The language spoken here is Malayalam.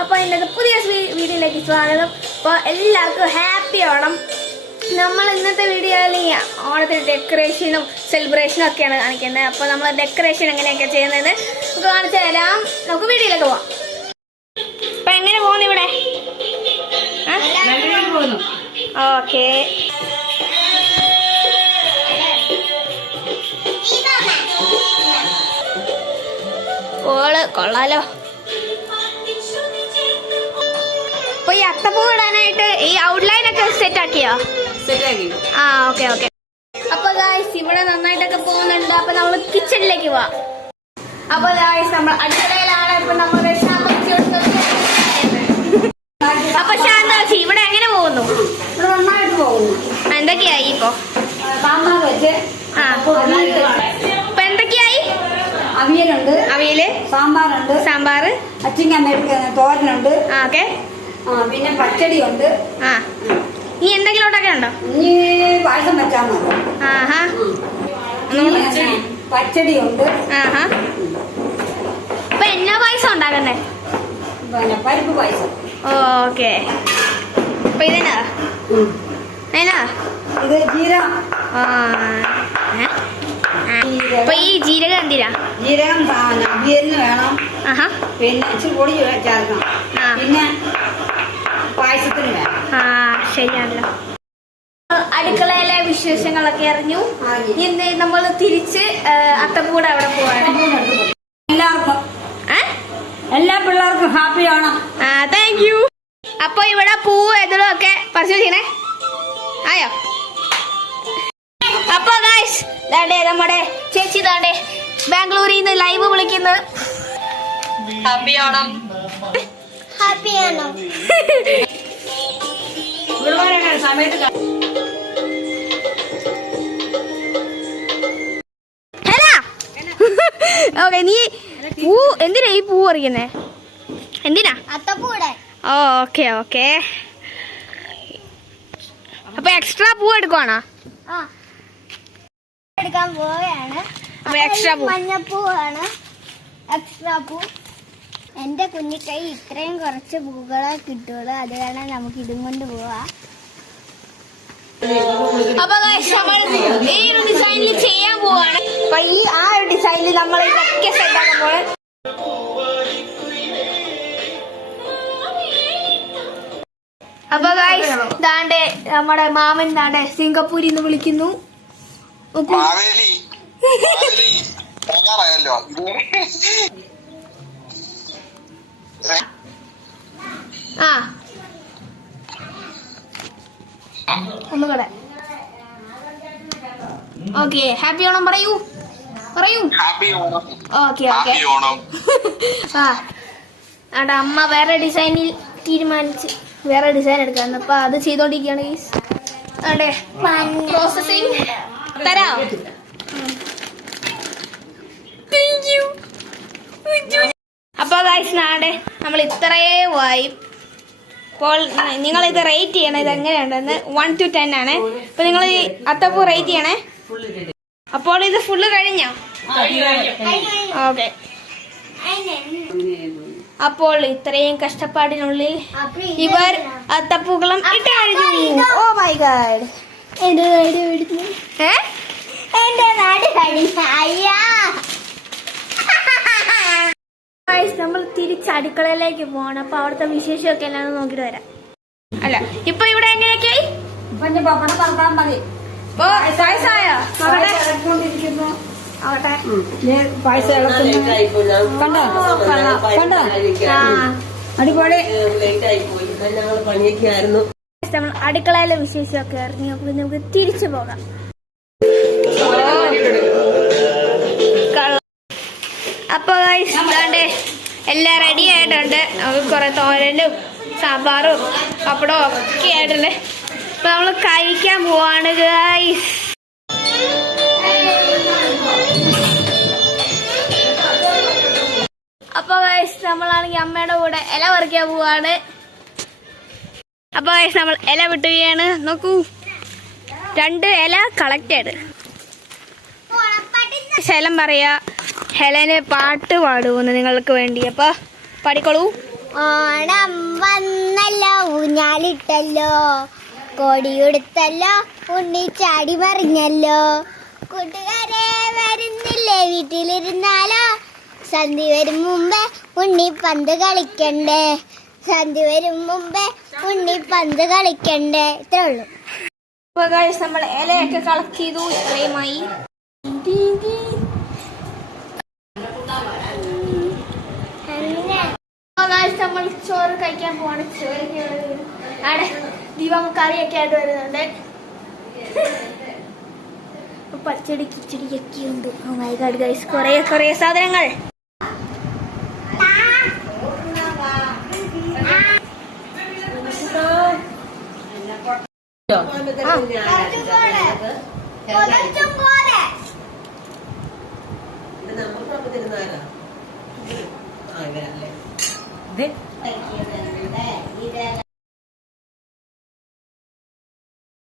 അപ്പോൾ ഇന്നത്തെ പുതിയ വീഡിയോയിലേക്ക് സ്വാഗതം. അപ്പോൾ എല്ലാവർക്കും ഹാപ്പി ഓണം. നമ്മൾ ഇന്നത്തെ വീഡിയോയിൽ ഓണത്തിന് ഡെക്കറേഷനും സെലിബ്രേഷനും ഒക്കെയാണ് കാണിക്കുന്നത്. അപ്പോൾ നമ്മൾ ഡെക്കറേഷൻ എങ്ങനെയൊക്കെ ചെയ്യുന്നത് നമുക്ക് കാണിച്ചു തരാം. നമുക്ക് വീഡിയോയിലേക്ക് പോവാം. അപ്പൊ എങ്ങനെ പോകുന്നു ഇവിടെ? ഓക്കെ, കൊള്ളാലോ. അപ്പൊ ഈ അത്തപ്പൂ ഇടാനായിട്ട് ഈ ഔട്ട്ലൈൻ ഒക്കെ സെറ്റ് ആക്കിയോ? ആ, ഓക്കെ ഓക്കെ. അപ്പൊ ഗായ്സ് ഇവിടെ നന്നായിട്ടൊക്കെ പോകുന്നുണ്ട്. അപ്പൊ നമ്മൾ കിച്ചണിലേക്ക് പോവാം. അപ്പൊ ഗായ്സ് നമ്മൾ അടുക്കളയിലാണ്. ഇപ്പൊ നമ്മൾ അപ്പൊ ശാന്താക്ഷി ഇവിടെ എങ്ങനെ പോകുന്നു? നന്നായിട്ട് പോകുന്നു. എന്തൊക്കെയായി ഇപ്പൊ? സാമ്പാർ വെച്ച് ഇപ്പൊ എന്തൊക്കെയായി? അവിയലുണ്ട്, അവിയല്, സാമ്പാറുണ്ട്, സാമ്പാറ്, അച്ചിങ്ങ തോരനുണ്ട്, ഓക്കെ, പിന്നെ പച്ചടിയുണ്ട്. ആ, ഇനി എന്തെങ്കിലോട്ടൊക്കെ ഉണ്ടോ? ഇനി പായസം വെച്ചാൽ മതി. ആഹാ, പച്ചടിയുണ്ട്. ആഹാ. ഇപ്പൊ എന്നാ പായസം ഉണ്ടാക്കണ്ടേ? പിന്നെ പരിപ്പ് പായസം. ഓക്കെ. അപ്പൊ ഇതെന്നാ? എന്നാ ഇത് ജീരകം. അപ്പൊ ഈ ജീരകം എന്തിനാ? ജീരകം അവിയലിന് വേണം. ആഹാ. പിന്നെ ഇച്ചിരി പൊടി ചേർക്കണം. പിന്നെ പായസത്തിന് വേണം. ആ, ശരിയാണല്ലോ. അടുക്കളയിലെ വിശേഷങ്ങളൊക്കെ അറിഞ്ഞു. ഇന്ന് നമ്മൾ തിരിച്ച് അത്തപ്പൂടെ അവിടെ പോവാണ്. എല്ലാവർക്കും എല്ലാ പിള്ളേർക്കും ഹാപ്പി ആണോ? Thank you. അപ്പൊ ഇവിടെ പൂവ് എതിരും ഒക്കെ പറിച്ചു വെച്ചേ ആയോ? അപ്പൊ ഗൈസ് ദാണ്ടേ നമ്മുടെ ചേച്ചി ദാണ്ടേ ബാംഗ്ലൂരിൽ നിന്ന് ലൈവ് വിളിക്കുന്നത്. ഹാപ്പി ഓണം. ഹാപ്പി ഓണം. സമയത്ത് ഓക്കെ. നീ പൂ എന്തിനാ ഈ പൂ പറിക്കുന്നേ? എന്തിനാ? അത്തപ്പൂടെ. Okay okay. അപ്പൊ എക്സ്ട്രാ പൂ എടുക്കുവാണോ? എടുക്കാൻ പോവുകയാണ്. എക്സ്ട്രാ പൂ, മഞ്ഞപ്പൂവാണ് എക്സ്ട്രാ പൂ. എന്റെ കുഞ്ഞിക്കൈ ഇത്രയും കുറച്ച് പൂക്കളെ കിട്ടുള്ളൂ. അത് കാരണം നമുക്ക് ഇതും കൊണ്ട് പോവാ. അപ്പൊ നമ്മൾ ഈ ഒരു ഡിസൈനിൽ ചെയ്യാൻ പോവാണ്. അപ്പൊ ഈ ആ ഒരു ഡിസൈനിൽ നമ്മൾ ഇതൊക്കെ സെറ്റ് ആക്കുമ്പോൾ അപ്പൊ ഗൈസ് ദാണ്ടെ നമ്മുടെ മാമൻ ദാണ്ടെ സിംഗപ്പൂരിൽ നിന്ന് വിളിക്കുന്നു. ആ, ഒന്നുകൂടെ. ഓക്കെ, ഹാപ്പി ഓണം പറയൂ പറയൂ. Okay okay. ആ, അവിടെ അമ്മ വേറെ ഡിസൈനിൽ തീരുമാനിച്ച് വേറെ ഡിസൈൻ എടുക്കാൻ. അപ്പൊ അത് ചെയ്തോണ്ടിരിക്കുകയാണ് ഗൈസ്. അതെ, പ്രോസസിങ് തരാം. അപ്പൊ ഗൈസ് നാടെ നമ്മൾ ഇത്രയുമായി. അപ്പോൾ നിങ്ങൾ ഇത് റേറ്റ് ചെയ്യണം. ഇത് എങ്ങനെയുണ്ടെന്ന് 1 to 10 ആണ്. അപ്പൊ നിങ്ങൾ ഈ അത്തപ്പൂ റേറ്റ് ചെയ്യണേ. അപ്പോൾ ഇത് ഫുള്ള് കഴിഞ്ഞോ? ഓക്കെ. അപ്പോൾ ഇത്രയും കഷ്ടപ്പാടിനുള്ളിൽ ഇവർ അത്തപ്പൂക്കളം ഇട്ട് കഴിഞ്ഞു. Oh my God. നമ്മൾ തിരിച്ച് അടുക്കളയിലേക്ക് പോകണം. അപ്പൊ അവിടുത്തെ വിശേഷമൊക്കെ എല്ലാം നോക്കിട്ട് വരാം. അല്ല, ഇപ്പൊ ഇവിടെ എങ്ങനെയൊക്കെയായി? പപ്പടം പറത്താൻ മതി. പായസമായോ? ആവട്ടെ. പായസം കണ്ടോ കണ്ടോ? അടിപൊളി. നമ്മൾ അടുക്കളയിലെ വിശേഷമൊക്കെ അറിഞ്ഞു. അപ്പൊ നമുക്ക് തിരിച്ചു പോകാം. അപ്പൊ ഇതാണ്ട് എല്ലാം റെഡി ആയിട്ടുണ്ട്. നമുക്ക് കുറെ തോരനും സാമ്പാറും പപ്പടവും ഒക്കെ ആയിട്ടുണ്ട്. അപ്പൊ നമ്മൾ കഴിക്കാൻ പോവാണ് ഗൈസ്. അപ്പൊ ഗൈസ് നമ്മളാണെങ്കിൽ അമ്മയുടെ കൂടെ ഇല പറിക്കാൻ പോവാണ്. അപ്പൊ ഗൈസ് നമ്മൾ ഇല വിട്ടുകയാണ്. നോക്കൂ, 2 ഇല കളക്റ്റഡ്. ശലം പറയാ ഹെലന് പാട്ട് പാടുമെന്ന് നിങ്ങൾക്ക് വേണ്ടി. അപ്പൊ പാടിക്കോളൂ. ഓണം വന്നല്ലോ ഊഞ്ഞാലിട്ടല്ലോ കൊടിയുടുത്തല്ലോ ഉണ്ണി ചാടി മറിഞ്ഞല്ലോ കൂട്ടുകാരെ വരുന്നില്ലേ വീട്ടിലിരുന്നാലോ സന്ധ്യ വരും മുമ്പേ ഉണ്ണി പന്ത് കളിക്കണ്ടേ സന്ധ്യ വരും മുമ്പേ ഉണ്ണി പന്ത് കളിക്കണ്ടേ ഇത്രേ ഉള്ളൂ. അപ്പൊ ഗൈസ് നമ്മൾ ഇലയൊക്കെ കളക്ട് ചെയ്തു ഇത്രയുമായി. നമ്മൾ ചോറ് കഴിക്കാൻ പോവാണ്. അവിടെ ദീപം കറിയൊക്കെ ആയിട്ട് വരുന്നുണ്ട്. പച്ചടി കിച്ചടിയൊക്കെ ഉണ്ട്. ഓ മൈ ഗോഡ് ഗൈസ്, കുറേ സാധനങ്ങൾ.